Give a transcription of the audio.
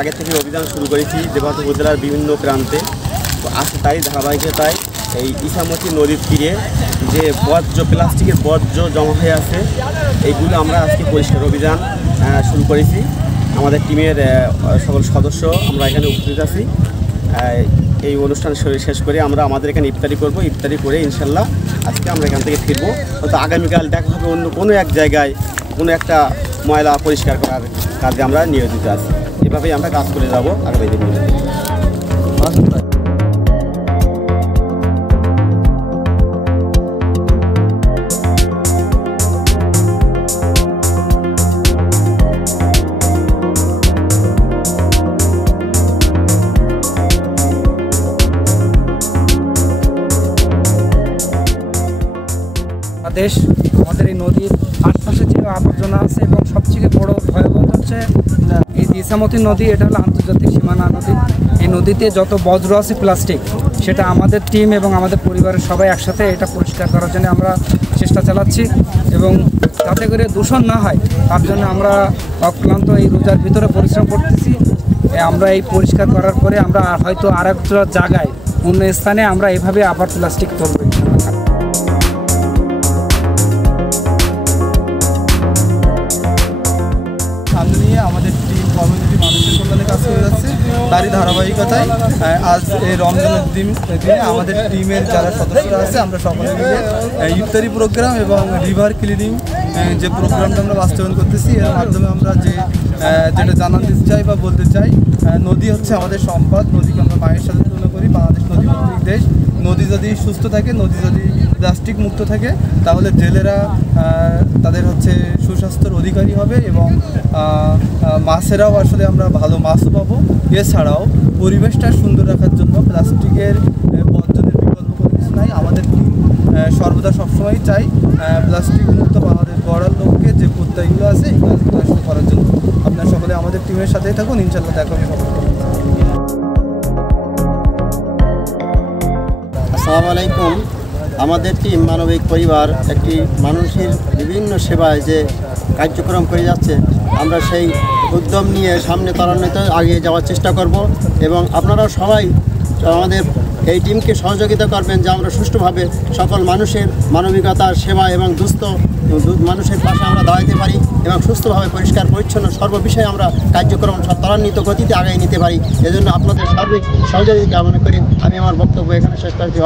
আগে থেকে অভিযান শুরু করেছি দেবহাটা উপজেলার বিভিন্ন প্রান্তে। তো আজকে তাই ধারাবাহিকতায় এই ইছামতি নদীর তীরে যে বর্জ্য প্লাস্টিকের বর্জ্য জমা হয়ে আছে এইগুলো আমরা আজকে পরিষ্কার অভিযান শুরু করেছি। আমাদের টিমের সকল সদস্য আমরা এখানে উপস্থিত আছি। এই অনুষ্ঠান শেষ করে আমরা আমাদের এখানে ইফতারি করব। ইফতারি করে ইনশাল্লাহ আজকে আমরা এখান থেকে ফিরবো। হয়তো আগামীকাল দেখা হবে অন্য কোনো এক জায়গায় কোনো একটা ময়লা পরিষ্কার করার কাজে আমরা নিয়োজিত আছি। এভাবেই আমরা কাজ করে যাব আগামী দিনগুলোতে। দেশ আমাদের এই নদীর আশপাশে যে আবর্জনা আছে এবং সবথেকে বড় ভয়াবহ হচ্ছে এই ইছামতি নদী। এটা হলো আন্তর্জাতিক সীমানা নদী। এই নদীতে যত বজ্র আছে প্লাস্টিক, সেটা আমাদের টিম এবং আমাদের পরিবারের সবাই একসাথে এটা পরিষ্কার করার জন্য আমরা চেষ্টা চালাচ্ছি এবং যাতে করে দূষণ না হয় তার জন্য আমরা অক্লান্ত এই রোজার ভিতরে পরিশ্রম করতেছি। আমরা এই পরিষ্কার করার পরে আমরা হয়তো আর একটা জায়গায় অন্য স্থানে আমরা এভাবে আবার প্লাস্টিক তুলব। সামনে নিয়ে আমাদের টিম কমিউনিটি মানুষের কল্যাণে কাজ করে যাচ্ছে। তারই ধারাবাহিকতায় আজ এই রমজানের দিনে আমাদের টিমের যারা সদস্যরা আছে আমরা সকলে মিলে ইফতারি প্রোগ্রাম এবং রিভার ক্লিনিং যে প্রোগ্রামটা আমরা বাস্তবায়ন করতেছি, এর মাধ্যমে আমরা যেটা জানাতে চাই বা বলতে চাই, নদী হচ্ছে আমাদের সম্পদ। নদীকে আমরা মায়ের সাথে তুলনা করি। বাংলাদেশ নদীভিত্তিক দেশ। নদী যদি সুস্থ থাকে, নদী যদি প্লাস্টিক মুক্ত থাকে, তাহলে জেলেরা তাদের হচ্ছে সুস্বাস্থ্যের অধিকারী হবে এবং মাছেরাও আসলে আমরা ভালো মাছও পাবো। এছাড়াও পরিবেশটা সুন্দর রাখার জন্য প্লাস্টিকের বর্জনের বিকল্প কোনো কিছু নাই। আমাদের টিম সর্বদা সবসময় চাই প্লাস্টিক মুক্ত বাংলাদেশ গড়ার লক্ষ্যে যে প্রত্যয়গুলো আছে এই কাজগুলো আসলে করার জন্য। আপনারা সকলে আমাদের টিমের সাথেই থাকুন, ইনশাল্লাহ দেখা হবে। আসসালামু আলাইকুম। আমাদের টিম মানবিক পরিবার একটি মানুষের বিভিন্ন সেবায় যে কার্যক্রম করে যাচ্ছে, আমরা সেই উদ্যম নিয়ে সামনে ত্বরান্বিত আগে যাওয়ার চেষ্টা করব এবং আপনারা সবাই আমাদের এই টিমকে সহযোগিতা করবেন যে আমরা সুষ্ঠুভাবে সকল মানুষের মানবিকতার সেবা এবং দুস্থ মানুষের পাশে আমরা দাঁড়াতে পারি এবং সুস্থভাবে পরিষ্কার পরিচ্ছন্ন সর্ববিষয়ে আমরা কার্যক্রম ত্বরান্বিত গতিতে আগায় নিতে পারি। এজন্য আপনাদের সার্বিক সহযোগিতা কামনা করি। আমি আমার বক্তব্য এখানে শেষ করছি।